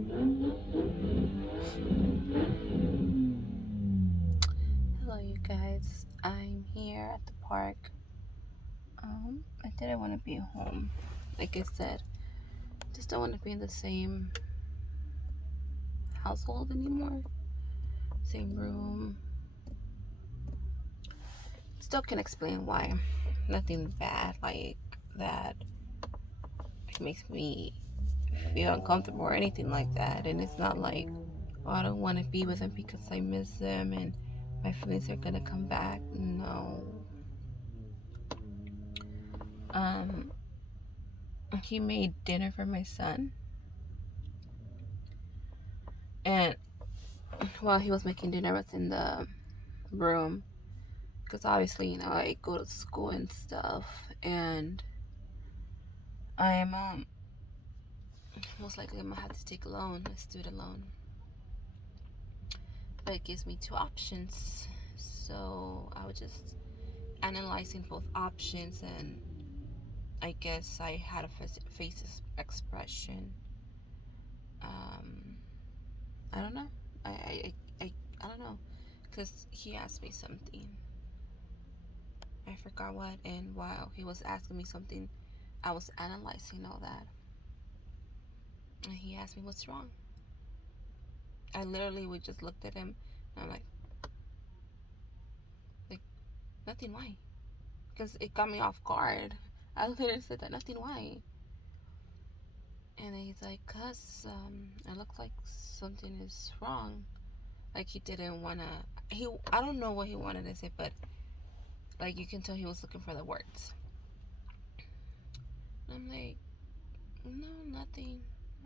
Hello, you guys. I'm here at the park. I didn't want to be home. Like I said, just don't want to be in the same household anymore. Same room. Still can't explain why. Nothing bad like that makes me feel uncomfortable or anything like that. And it's not like, oh, I don't want to be with him because I miss them and my feelings are gonna come back. No. Um, he made dinner for my son, and while he was making dinner, I was in the room because obviously, I go to school and stuff, and I'm most likely I'm gonna have to take a loan, a student loan, but it gives me two options. So I was just analyzing both options, and I guess I had a face expression. Um, I don't know. I I I don't know, because he asked me something. I forgot what, and while he was asking me something, I was analyzing all that. And he asked me what's wrong. I literally would just looked at him and I'm like nothing, why? Because it got me off guard. I literally said that, nothing, why? And then he's like, cause it looks like something is wrong. Like he didn't wanna. I don't know what he wanted to say, but like you can tell he was looking for the words. And I'm like, no, nothing.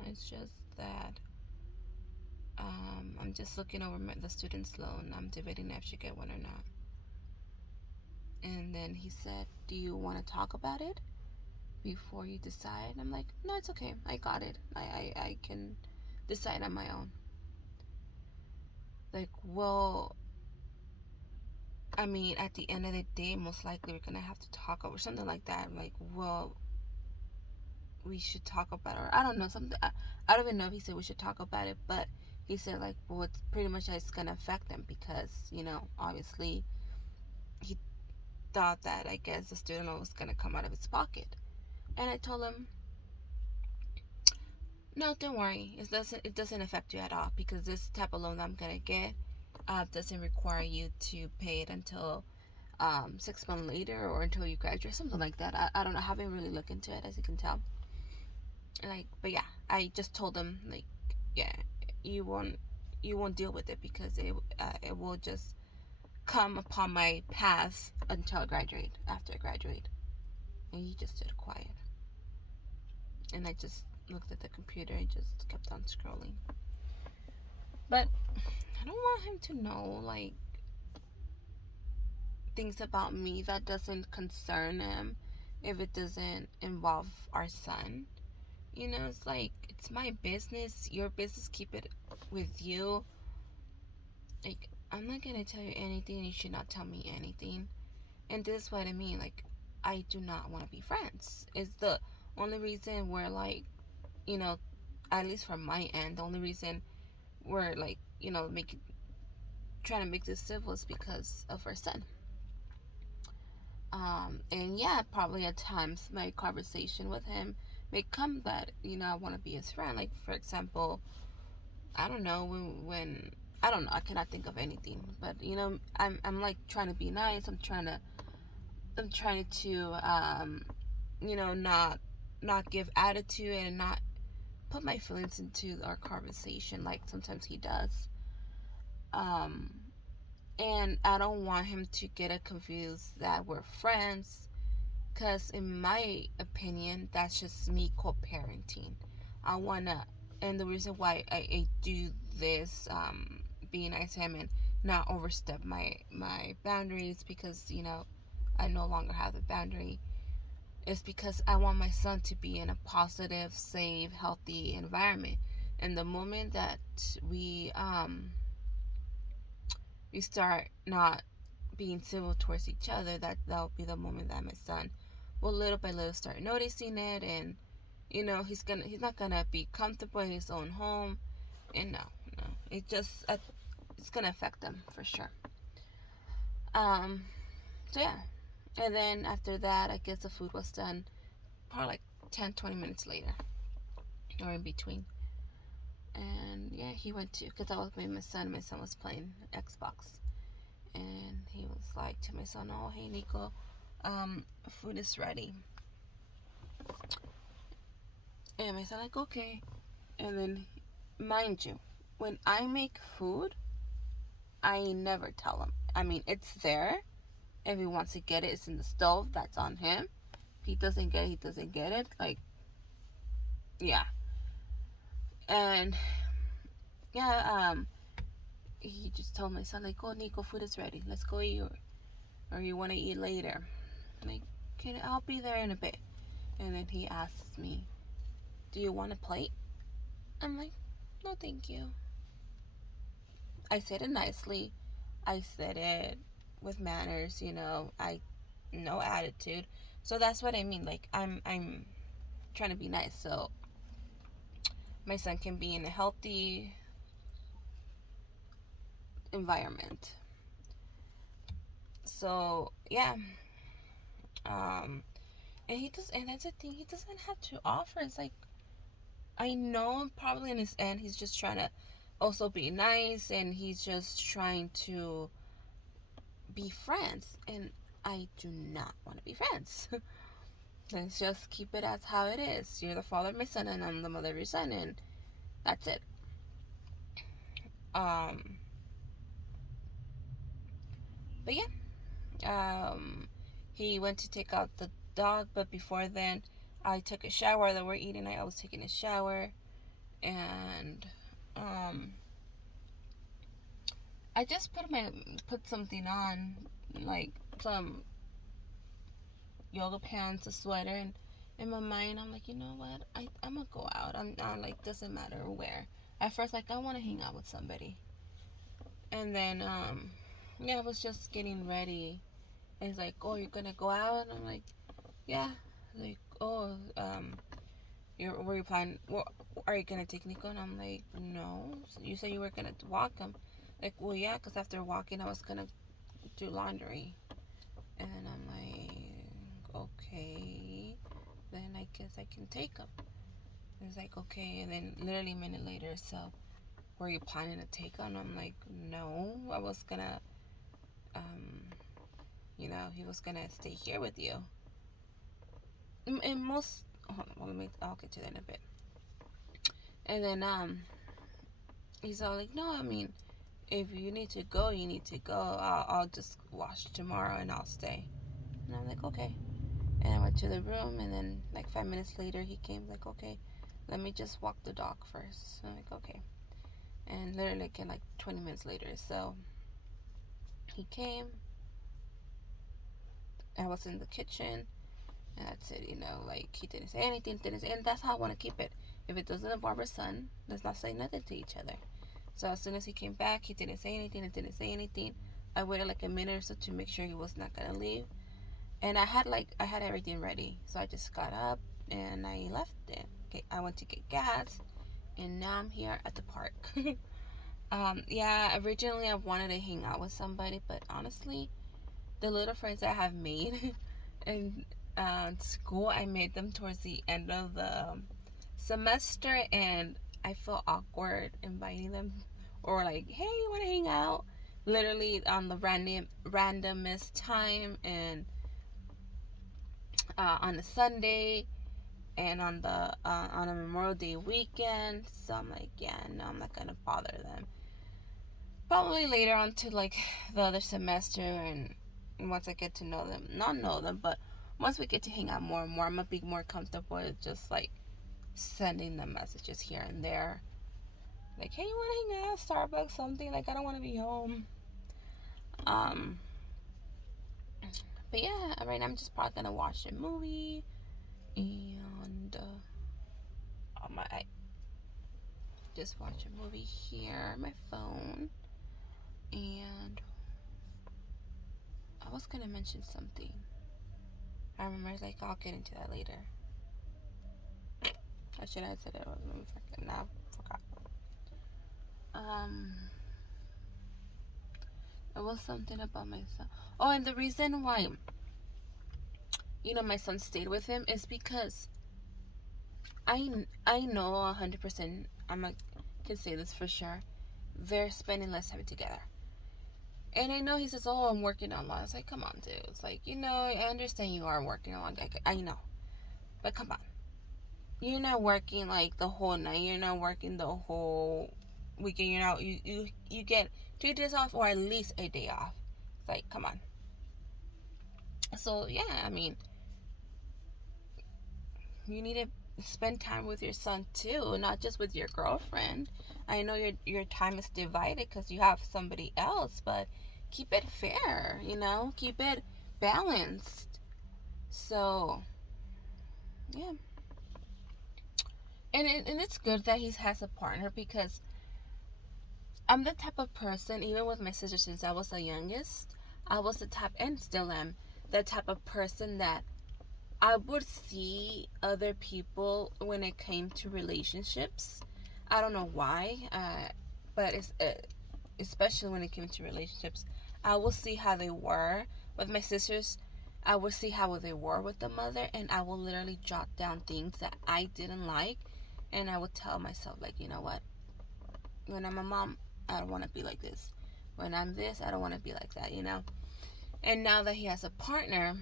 It's just that I'm just looking over the student's loan. I'm debating if I should get one or not. And then he said, do you want to talk about it before you decide? I'm like, no, it's okay. I got it. I can decide on my own. Like, well, I mean, at the end of the day, most likely we're going to have to talk over something like that. Like, well, we should talk about it. Or I don't know, something. I don't even know if he said we should talk about it, but he said, like, well, it's pretty much it's going to affect them because, obviously he thought that I guess the student loan was going to come out of his pocket. And I told him, no, don't worry. It doesn't affect you at all because this type of loan I'm gonna get doesn't require you to pay it until 6 months later or until you graduate, something like that. I don't know. I haven't really looked into it, as you can tell. Like, but yeah, I just told them, like, yeah, you won't deal with it because it will just come upon my path until I graduate. After I graduate, and he just stood quiet, and I just looked at the computer and just kept on scrolling. But I don't want him to know, like, things about me that doesn't concern him if it doesn't involve our son. It's like, it's my business, your business, keep it with you. Like, I'm not gonna tell you anything, you should not tell me anything. And this is what I mean, like, I do not want to be friends. It's the only reason we're like, you know, at least from my end, the only reason we're like, making trying to make this civil is because of our son. And yeah, probably at times my conversation with him may come that, I want to be his friend. Like, for example, I don't know, when I don't know, I cannot think of anything, but I'm like trying to be nice. I'm trying to not give attitude and not put my feelings into our conversation like sometimes he does. Um, and I don't want him to get it confused that we're friends. Because, in my opinion, that's just me co parenting. I want to, and the reason why I do this, being nice to him and not overstep my boundaries because, I no longer have the boundary, is because I want my son to be in a positive, safe, healthy environment. And the moment that we start not being civil towards each other, that'll be the moment that my son will little by little start noticing it, and he's not gonna be comfortable in his own home, and no, it's gonna affect them for sure. Um, so yeah, and then after that, I guess the food was done probably like 10-20 minutes later, or in between. And yeah, he went to, because I was with my son. My son was playing Xbox, and he was like to my son, "Oh, hey Nico, food is ready." And my son like, "Okay." And then, mind you, when I make food, I never tell him. I mean, it's there. If he wants to get it, it's in the stove. That's on him. If he doesn't get it, he doesn't get it. Like, yeah. And yeah, he just told my son like, "Oh, Nico, food is ready. Let's go eat, or you want to eat later?" I'm like, "Okay, I'll be there in a bit." And then he asks me, "Do you want a plate?" I'm like, "No, thank you." I said it nicely. I said it with manners. I no attitude. So that's what I mean. Like, I'm trying to be nice, so my son can be in a healthy environment. So yeah, um, and that's the thing. He doesn't have to offer. It's like, I know probably in his end he's just trying to also be nice, and he's just trying to be friends, and I do not want to be friends. Let's just keep it as how it is. You're the father of my son, and I'm the mother of your son, and that's it. Um, but yeah, he went to take out the dog, but before then, I took a shower. That we're eating, I was taking a shower, and I just put something on, like some yoga pants, a sweater, and in my mind, I'm like, you know what? I'm gonna go out. I'm like, doesn't matter where. At first, like, I want to hang out with somebody, and then yeah, I was just getting ready. And he's like, "Oh, you're gonna go out?" And I'm like, "Yeah." Like, "Oh, were you planning? Are you gonna take Nico?" And I'm like, "No. So you said you were gonna walk him." Like, "Well, yeah, because after walking, I was gonna do laundry." And I'm like, "Okay, then I guess I can take him." And he's like, "Okay." And then literally a minute later, "So, were you planning to take him?" And I'm like, "No, I was gonna, um, he was gonna stay here with you." And most, hold on, I'll get to that in a bit. And then, he's all like, "No, I mean, if you need to go, you need to go. I'll just wash tomorrow and I'll stay." And I'm like, "Okay." And I went to the room, and then like 5 minutes later, he came like, "Okay, let me just walk the dog first." I'm like, "Okay." And literally again, like 20 minutes later, so he came. I was in the kitchen, and that's it. Like, he didn't say anything, and that's how I want to keep it. If it doesn't involve our son, let's not say nothing to each other. So as soon as he came back, he didn't say anything. And didn't say anything. I waited like a minute or so to make sure he was not gonna leave, and I had everything ready. So I just got up and I left it. Okay, I went to get gas, and now I'm here at the park. Yeah, originally I wanted to hang out with somebody, but honestly, the little friends I have made in school, I made them towards the end of the semester, and I feel awkward inviting them, or like, "Hey, you want to hang out?" Literally on the randomest time, and on a Sunday, and on a Memorial Day weekend. So I'm like, yeah, no, I'm not gonna bother them. Probably later on to like the other semester, and once I get to know them, not know them, but once we get to hang out more and more, I'm gonna be more comfortable with just like sending them messages here and there, like, "Hey, you want to hang out at Starbucks?" Something like, "I don't want to be home." Um, but yeah, right now I'm just probably gonna watch a movie, and on my just watch a movie here on my phone. And I was gonna mention something. I remember, like, I'll get into that later. I should have said it. Let me forget. Now I forgot. Um, it was something about my son. Oh, and the reason why, my son stayed with him is because I know 100%. Can say this for sure. They're spending less time together. And I know he says, "Oh, I'm working on long." It's like, come on, dude. It's like, I understand you are working on long. I know, but come on, you're not working like the whole night. You're not working the whole weekend. You're not. You get 3 days off or at least a day off. It's like, come on. So yeah, I mean, you need to spend time with your son too, not just with your girlfriend. I know your time is divided because you have somebody else, but keep it fair. Keep it balanced. So yeah, and it's good that he has a partner because I'm the type of person, even with my sister, since I was the youngest, I was the type, and still am, the type of person that I would see other people when it came to relationships. I don't know why, but it's especially when it came to relationships. I will see how they were with my sisters. I would see how they were with the mother, and I will literally jot down things that I didn't like, and I would tell myself, like, you know what? When I'm a mom, I don't want to be like this. When I'm this, I don't want to be like that. And now that he has a partner,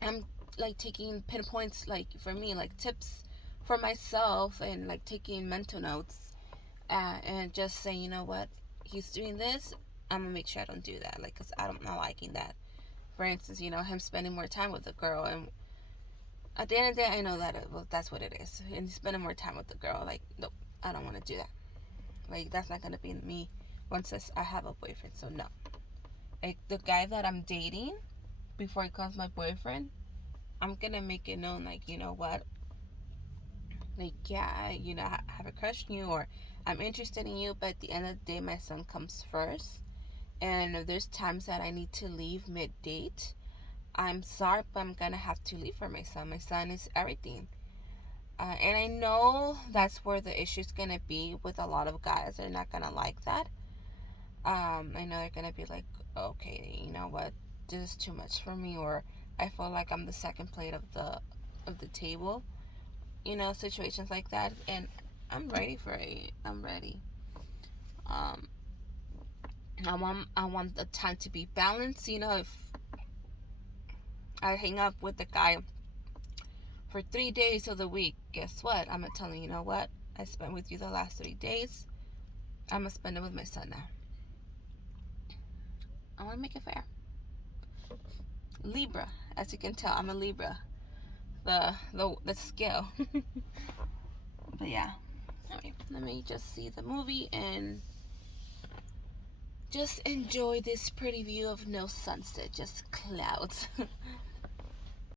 I'm like taking pinpoints, like for me, like tips for myself, and like taking mental notes, and just saying, you know what, he's doing this. I'm gonna make sure I don't do that, like, cause I'm not liking that. For instance, him spending more time with the girl, and at the end of the day, I know that that's what it is, and he's spending more time with the girl. Like, nope, I don't want to do that. Like, that's not gonna be me once I have a boyfriend. So no, like the guy that I'm dating before he becomes my boyfriend, I'm gonna make it known, like, you know what, like, yeah, I have a crush on you, or I'm interested in you, but at the end of the day, my son comes first. And if there's times that I need to leave mid date, I'm sorry, but I'm gonna have to leave for my son. My son is everything. And I know that's where the issue's gonna be with a lot of guys. They're not gonna like that. I know they're gonna be like, okay, you know what, this is too much for me, or I feel like I'm the second plate of the table. Situations like that, and I'm ready for it. I'm ready. Um, I want the time to be balanced. If I hang up with the guy for 3 days of the week, guess what? I'm gonna tell him, you know what? I spent with you the last 3 days. I'm gonna spend it with my son now. I want to make it fair. Libra, as you can tell, I'm a Libra. The scale. But yeah. Anyway, let me just see the movie and just enjoy this pretty view of no sunset, just clouds.